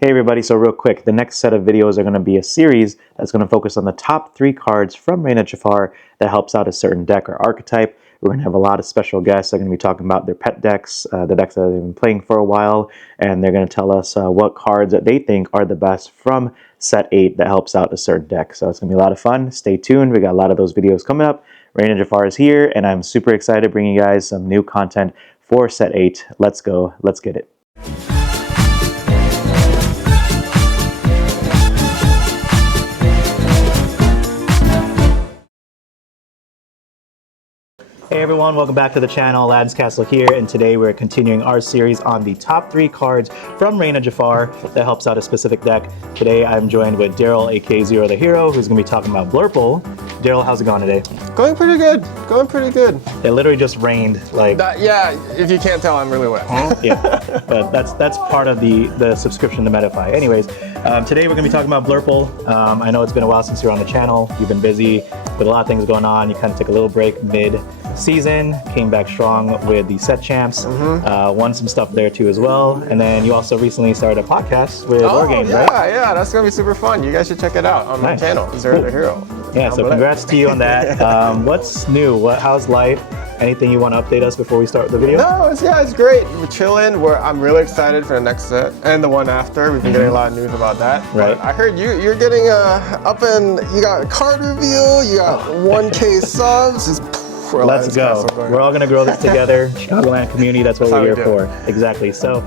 Hey everybody, so real quick, the next set of videos are going to be a series that's going to focus on the top 3 cards from Reign of Jafar that helps out a certain deck or archetype. We're going to have a lot of special guests. They're going to be talking about their pet decks, the decks that they've been playing for a while, and they're going to tell us what cards that they think are the best from set 8 that helps out a certain deck. So it's going to be a lot of fun. Stay tuned. We got a lot of those videos coming up. Reign of Jafar is here, and I'm super excited bringing you guys some new content for set 8. Let's go. Let's get it. Hey everyone, welcome back to the channel. AladdinsCastle here, and today we're continuing our series on the top 3 cards from Reign of Jafar that helps out a specific deck. Today I'm joined with Daryl, aka ZeroTheHero, who's going to be talking about Blurple. Daryl, how's it going today? Going pretty good. Going pretty good. It literally just rained, like... yeah, if you can't tell, I'm really wet. Yeah, but that's part of the subscription to Medify. Anyways, today we're going to be talking about Blurple. I know it's been a while since you were on the channel. You've been busy with a lot of things going on. You kind of took a little break mid-season, came back strong with the set champs, won some stuff there too as well. And then you also recently started a podcast with Orgain, right? Yeah, that's going to be super fun. You guys should check it out on my channel, ZeroTheHero. Yeah, so congrats to you on that. What's new? How's life? Anything you want to update us before we start the video? No, it's great. We're chilling. I'm really excited for the next set and the one after. We've been getting a lot of news about that. Right. But I heard you're getting up and you got a card reveal. You got 1K subs. Let's go. We're all going to grow this together. Chicagoland community, that's what we're here for. Exactly. So,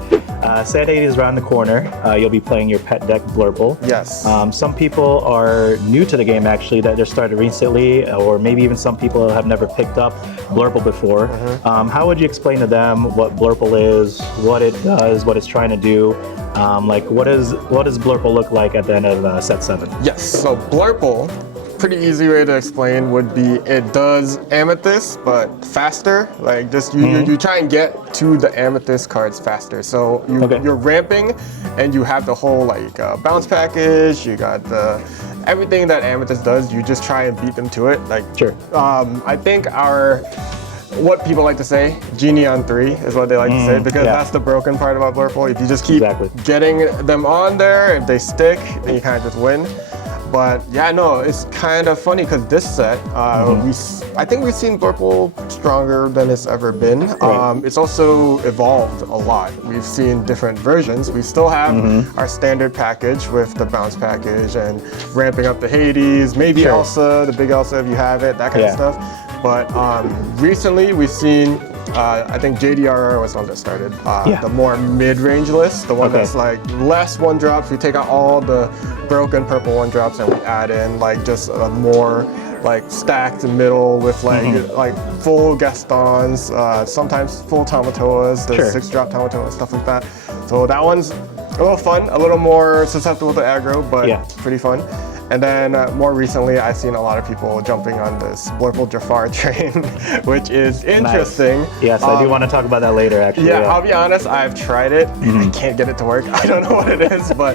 set 8 is around the corner. You'll be playing your pet deck, Blurple. Yes. Some people are new to the game, actually, that just started recently, or maybe even some people have never picked up Blurple before. How would you explain to them what Blurple is, what it does, what it's trying to do? Like, what does Blurple look like at the end of set 7? Yes. So, Blurple, pretty easy way to explain would be it does Amethyst but faster. Like just you try and get to the Amethyst cards faster. So you're ramping and you have the whole like bounce package. You got everything that Amethyst does. You just try and beat them to it. Like I think what people like to say, Genie on 3 is what they like to say, because that's the broken part about Blurple. If you just keep getting them on there, if they stick, then you kind of just win. But yeah, no, it's kind of funny because this set, I think we've seen Blurple stronger than it's ever been. It's also evolved a lot. We've seen different versions. We still have our standard package with the bounce package and ramping up the Hades, maybe Elsa, the big Elsa if you have it, that kind of stuff. But recently we've seen, I think JDRR was the one that started the more mid-range list, the one that's like less 1-drops. We take out all the broken purple 1-drops and we add in like just a more like stacked middle with like full Gastons, sometimes full Tamatoas, the 6-drop Tamatoa, stuff like that. So that one's a little fun, a little more susceptible to aggro, but pretty fun. And then more recently, I've seen a lot of people jumping on this Blurple Jafar train, which is interesting. Yes, I do want to talk about that later, actually. Yeah, I'll be honest, I've tried it. I can't get it to work. I don't know what it is, but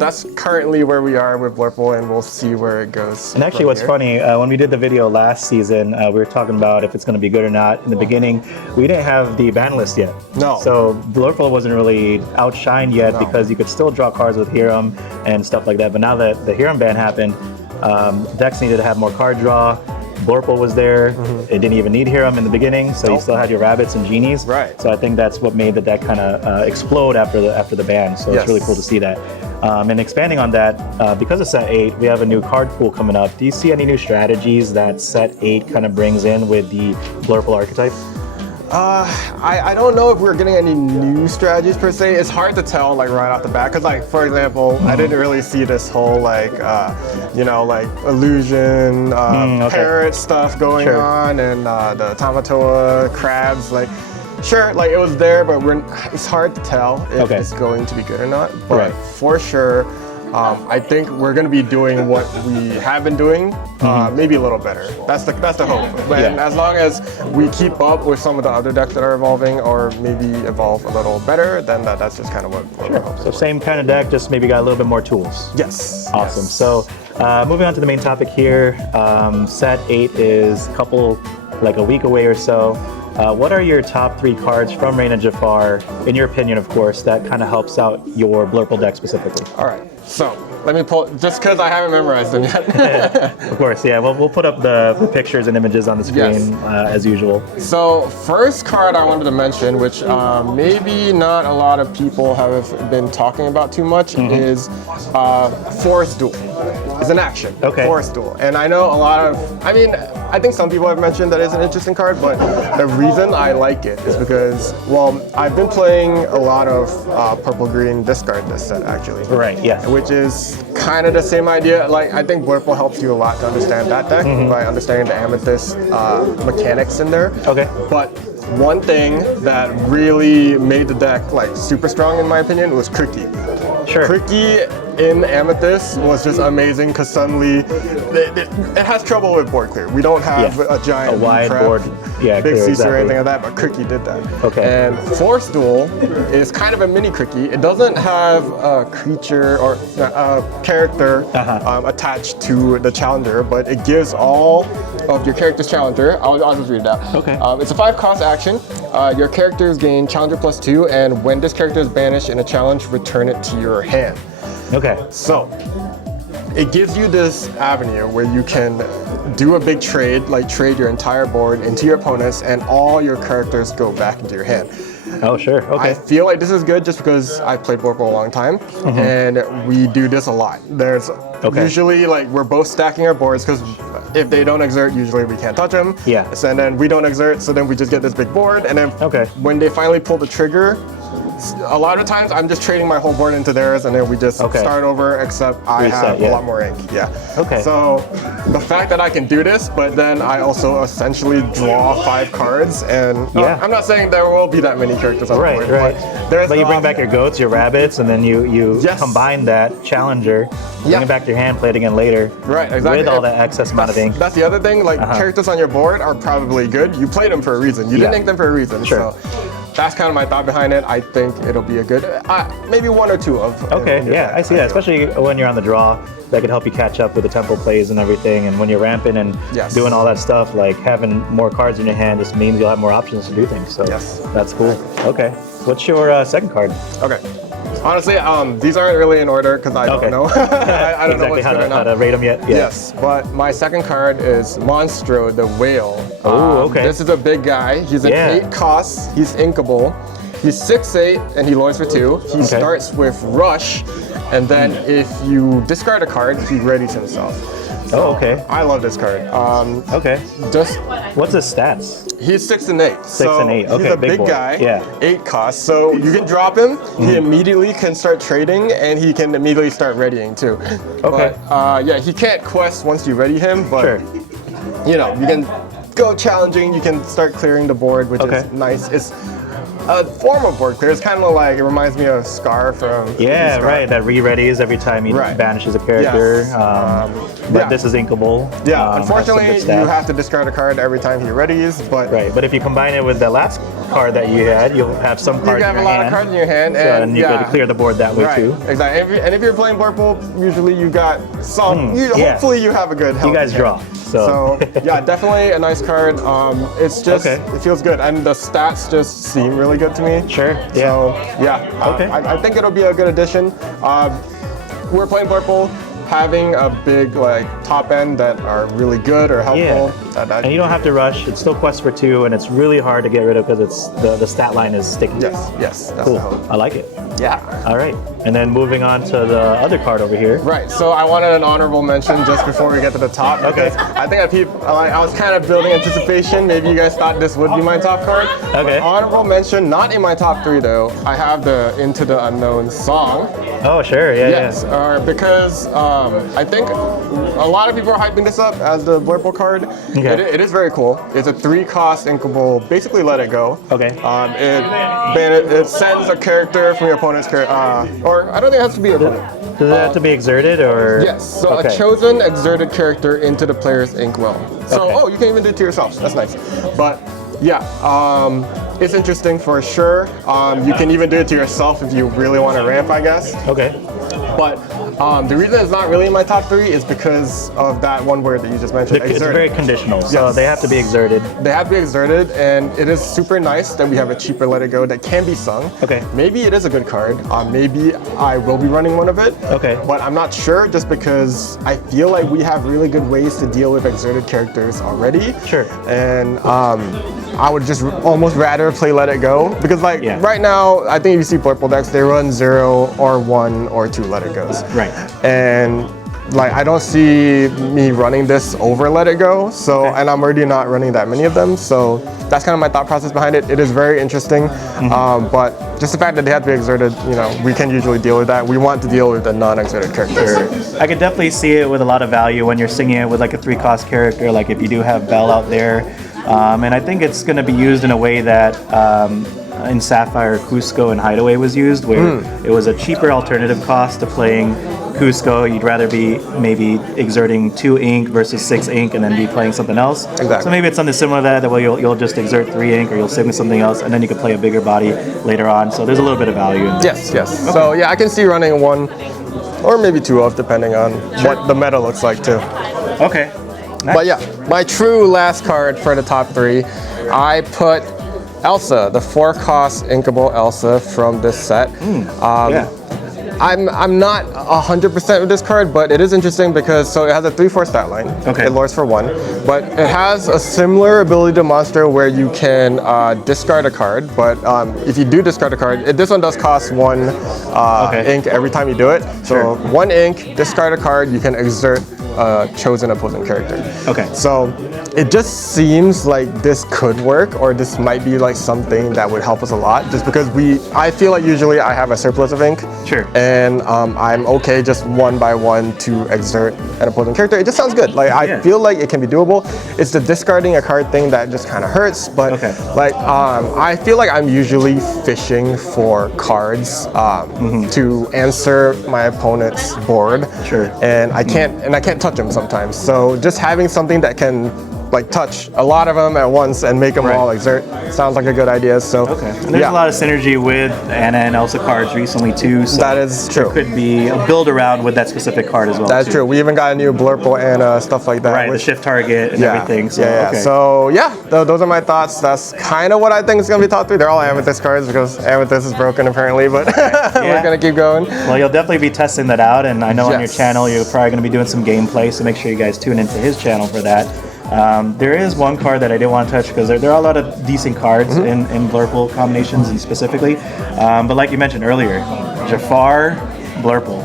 that's currently where we are with Blurple, and we'll see where it goes. And actually, what's funny, when we did the video last season, we were talking about if it's going to be good or not. In the beginning, we didn't have the ban list yet. No. So Blurple wasn't really outshined yet because you could still draw cards with Hiram and stuff like that. But now that the Hiram ban happened, decks needed to have more card draw. Blurple was there. It didn't even need Hiram in the beginning, so you still had your rabbits and genies. Right. So I think that's what made the deck kind of explode after the ban. So it's really cool to see that. And expanding on that, because of set 8, we have a new card pool coming up. Do you see any new strategies that set 8 kind of brings in with the Blurple archetype? I don't know if we're getting any new strategies per se. It's hard to tell like right off the bat because like for example, I didn't really see this whole like like illusion parrot stuff going on and the Tamatoa crabs like. Sure, like it was there, but it's hard to tell if it's going to be good or not. But for sure, I think we're going to be doing what we have been doing, maybe a little better. That's the hope. And as long as we keep up with some of the other decks that are evolving, or maybe evolve a little better, then that's just kind of what we're hoping. So same kind of deck, just maybe got a little bit more tools. Yes. Awesome. So moving on to the main topic here, set 8 is a week away or so. What are your top 3 cards from Reign of Jafar, in your opinion, of course, that kind of helps out your Blurple deck specifically? All right, so let me pull, just because I haven't memorized them yet. Of course, yeah. We'll put up the pictures and images on the screen as usual. So first card I wanted to mention, which maybe not a lot of people have been talking about too much, is Forest Duel. It's an action, Forest Duel. And I know a lot of, I think some people have mentioned that it's an interesting card, but the reason I like it is because, well, I've been playing a lot of purple-green discard this set, actually. Right, yeah. Which is kind of the same idea. Like, I think Blurple helps you a lot to understand that deck by understanding the Amethyst mechanics in there. Okay. But one thing that really made the deck like super strong, in my opinion, was Cricky. Sure. Cricky in Amethyst was just amazing because suddenly it has trouble with board clear. We don't have a giant wide board, big CC or anything like that, but Cricky did that. Okay. And Force Duel is kind of a mini Cricky. It doesn't have a creature or a character attached to the challenger, but it gives all of your character's challenger. I'll just read it out. Okay. It's a 5-cost action. Your characters gain challenger +2, and when this character is banished in a challenge, return it to your hand. Okay. So it gives you this avenue where you can do a big trade, like trade your entire board into your opponent's, and all your characters go back into your hand. Oh, sure. Okay. I feel like this is good just because I've played Blurple a long time, and we do this a lot. There's usually, like, we're both stacking our boards because if they don't exert, usually we can't touch them. Yeah. So then we don't exert, so then we just get this big board, and then when they finally pull the trigger, a lot of times I'm just trading my whole board into theirs, and then we just start over, except I have a lot more ink. Yeah. Okay. So the fact that I can do this, but then I also essentially draw 5 cards, and I'm not saying there will be that many characters on the board. Right. But you bring back your your goats, your rabbits, and then you combine that challenger, bring it back to your hand, play it again later. Right, exactly. With all that excess amount of ink. That's the other thing, like characters on your board are probably good. You played them for a reason. You didn't ink them for a reason. Sure. So that's kind of my thought behind it. I think it'll be a good, maybe 1 or 2 of. Okay, yeah, I see that. Especially when you're on the draw, that could help you catch up with the tempo plays and everything. And when you're ramping and doing all that stuff, like having more cards in your hand just means you'll have more options to do things. So that's cool. Okay, what's your second card? Okay. Honestly, these aren't really in order because I don't know. I don't know what's good or not. How to rate them yet. Yeah. Yes, but my second card is Monstro, the whale. Oh, okay. This is a big guy. He's an 8 cost. He's inkable. He's 6'8", and he lowers for 2. He starts with Rush, and then if you discard a card, he readies himself. Oh, okay. I love this card. Okay. Just what's his stats? He's 6 and 8. 6 and 8. Okay, he's a big guy. Yeah. 8 cost. So you can drop him. He immediately can start trading, and he can immediately start readying too. Okay. But, yeah, he can't quest once you ready him, but you know, you can go challenging. You can start clearing the board, which is nice. It's a form of board clear. It's kind of like, it reminds me of Scar from Scar. Right, that re-readies every time he banishes a character. But this is inkable. Yeah, unfortunately, you have to discard a card every time he readies, but... Right, but if you combine it with the last card that you had, you'll have some cards in your hand. You have a lot of cards in your hand, and you could clear the board that way too. Exactly, and if you're playing Blurple, usually you got some, hopefully you have a good help. You guys draw. So yeah, definitely a nice card. It's just, it feels good, and the stats just seem really good to me. Sure. Yeah. So yeah, I think it'll be a good addition. We're playing Blurple, having a big like top end that are really good or helpful. And you don't have to rush. It's still quest for 2, and it's really hard to get rid of because it's the stat line is sticky. Yes. That's cool. the hope. I like it. Yeah. All right. And then moving on to the other card over here. Right. So I wanted an honorable mention just before we get to the top. Okay. I think I was kind of building anticipation. Maybe you guys thought this would be my top card. Okay. But honorable mention, not in my top 3 though. I have the Into the Unknown song. Oh, sure. Yeah. Yes. Because I think a lot of people are hyping this up as the Blurple card. Okay. It is very cool. It's a 3-cost inkable. Basically, let it go. Okay. It sends a character from your opponent's character, or I don't think it has to be your opponent. Does it have to be exerted or? Yes. So a chosen exerted character into the player's inkwell. So you can even do it to yourself. That's nice. But yeah, it's interesting for sure. You can even do it to yourself if you really want to ramp, I guess. Okay. But The reason it's not really in my top 3 is because of that one word that you just mentioned. It's very conditional, so they have to be exerted. They have to be exerted, and it is super nice that we have a cheaper Let It Go that can be sung. Okay. Maybe it is a good card. Maybe I will be running one of it. Okay. But I'm not sure, just because I feel like we have really good ways to deal with exerted characters already. Sure. And I would just almost rather play Let It Go, because like right now, I think if you see Blurple decks, they run 0 or 1 or 2 Let It Goes. Right. And like I don't see me running this over Let It Go, so and I'm already not running that many of them, so that's kind of my thought process behind it. It is very interesting, but just the fact that they have to be exerted, you know, we can usually deal with that. We want to deal with the non-exerted characters. I could definitely see it with a lot of value when you're singing it with like a 3-cost character, like if you do have Belle out there, and I think it's going to be used in a way that in Sapphire, Cusco and Hideaway was used, where it was a cheaper alternative cost to playing Cusco. You'd rather be maybe exerting 2 ink versus 6 ink and then be playing something else. Exactly. So maybe it's something similar to that, where you'll just exert 3 ink or you'll sing with something else, and then you can play a bigger body later on. So there's a little bit of value in that. Yes. Okay. So yeah, I can see running 1 or maybe 2 of, depending on what the meta looks like too. Okay. Nice. But yeah, my true last card for the top 3, I put Elsa, the 4-cost inkable Elsa from this set. I'm not 100% with this card, but it is interesting because it has a 3/4 stat line. Okay. It lures for 1, but it has a similar ability to Monstro where you can discard a card. But if you do discard a card, this one does cost 1 ink every time you do it. So 1 ink, discard a card, you can exert chosen opposing character. Okay. So it just seems like this could work, or this might be like something that would help us a lot, just because I feel like usually I have a surplus of ink. Sure. And I'm okay just 1 by 1 to exert an opposing character. It just sounds good. Like I feel like it can be doable. It's the discarding a card thing that just kind of hurts, but like I feel like I'm usually fishing for cards to answer my opponent's board. Sure. And I can't touch them sometimes. So just having something that can like touch a lot of them at once and make them all exert sounds like a good idea. So and there's a lot of synergy with Anna and Elsa cards recently too. So that is true. There could be a build around with that specific card as well. That's true. We even got a new Blurple and stuff like that. Right, the shift target and everything. So, So those are my thoughts. That's kind of what I think is going to be top 3. They're all Amethyst cards because Amethyst is broken apparently, but we're going to keep going. Well, you'll definitely be testing that out, and I know on your channel you're probably going to be doing some gameplay, so make sure you guys tune into his channel for that. There is one card that I didn't want to touch because there are a lot of decent cards in Blurple combinations and specifically. But like you mentioned earlier, Jafar, Blurple.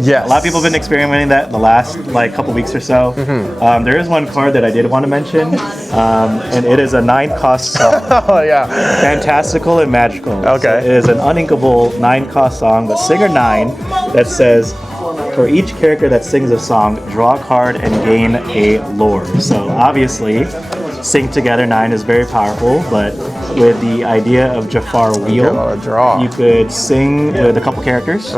Yes. A lot of people have been experimenting that the last couple weeks or so. There is one card that I did want to mention, and it is a 9-cost song. Oh yeah. Fantastical and magical. Okay. So it is an uninkable 9-cost song, but Singer 9, that says, for each character that sings a song, draw a card and gain a lore. So obviously, Sing Together 9 is very powerful, but with the idea of Jafar Wheel, you could sing with a couple characters,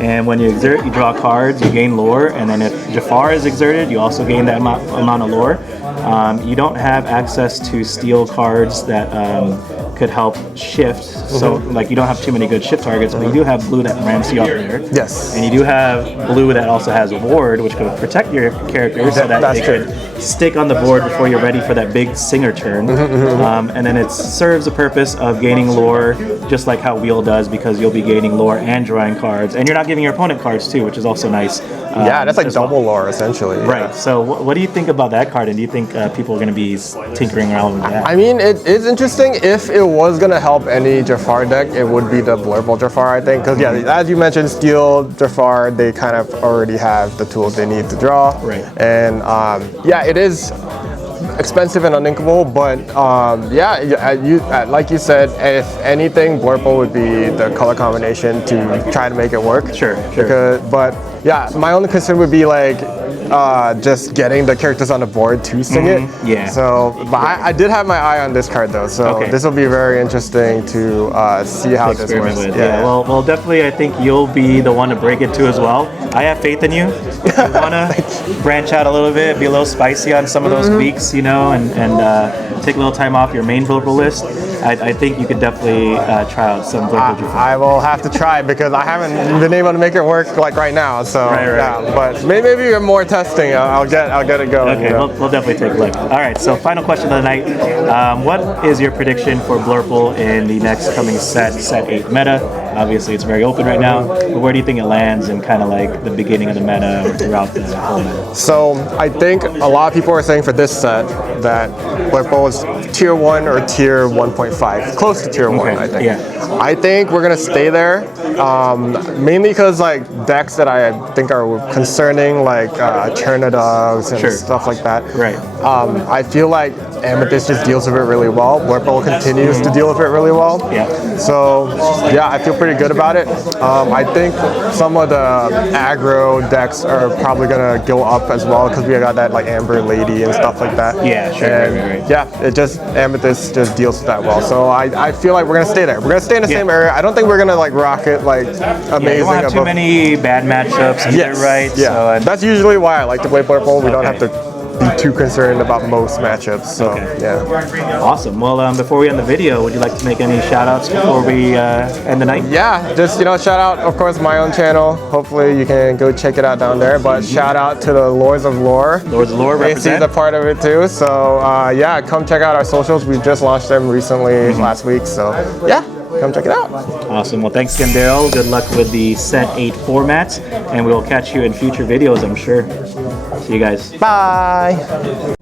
and when you exert, you draw cards, you gain lore, and then if Jafar is exerted, you also gain that amount of lore. You don't have access to steal cards that could help shift, so like you don't have too many good shift targets, but you do have blue that ramps you up there. Yes. And you do have blue that also has a ward, which could protect your characters so that they could stick on the board before you're ready for that big singer turn. And then it serves the purpose of gaining lore, just like how Wheel does, because you'll be gaining lore and drawing cards, and you're not giving your opponent cards too, which is also nice. Yeah, that's like double lore essentially. Right. So what do you think about that card, and do you think people are going to be tinkering around with that? I mean, it is interesting. If it was going to help any Jafar deck, it would be the Blurple Jafar, I think, because as you mentioned, Steel Jafar, they kind of already have the tools they need to draw. Right. And it is expensive and uninkable, but like you said, if anything, Blurple would be the color combination to try to make it work. Sure. But my only concern would be like just getting the characters on the board to sing it. Yeah. So, but I did have my eye on this card though, so this will be very interesting to see how this works. Yeah. Well, definitely, I think you'll be the one to break it to as well. I have faith in you. You want to branch out a little bit, be a little spicy on some of those tweaks, and take a little time off your main Blurple list. I think you could definitely try out some Blurple Jafar. I will have to try because I haven't been able to make it work like right now. So yeah, but maybe more testing. I'll get it going. Okay, we'll definitely take a look. All right, so final question of the night. What is your prediction for Blurple in the next coming set 8 meta? Obviously, it's very open right now, but where do you think it lands in kind of like the beginning of the meta or throughout the whole meta? So I think a lot of people are saying for this set that Blurple is tier 1 or tier 1.5, close to tier 1, I think. Yeah. I think we're gonna stay there, mainly because like decks that I think are concerning, like Turnidogs and stuff like that. Right. I feel like Amethyst just deals with it really well. Blurple continues to deal with it really well. Yeah. So yeah, I feel pretty good about it. I think some of the aggro decks are probably gonna go up as well because we got that like Amber Lady and stuff like that. Yeah, sure. And right. yeah, it just Amethyst just deals with that well. So I feel like we're gonna stay there. We're gonna stay in the same area. I don't think we're gonna like rock it like amazing. Yeah, you don't have too many bad matchups either, right? Yeah. So, that's usually why I like to play Blurple. We don't have to be too concerned about most matchups. So yeah. Awesome. Well, before we end the video, would you like to make any shout outs before we end the night? Yeah, just shout out, of course, my own channel. Hopefully you can go check it out down there. But shout out to the Lords of Lore. Lords of Lore represent. AC is a part of it too. So yeah, come check out our socials. We just launched them recently last week. So yeah, come check it out. Awesome. Well, thanks again, Daryl. Good luck with the set 8 formats, and we will catch you in future videos, I'm sure. See you guys. Bye.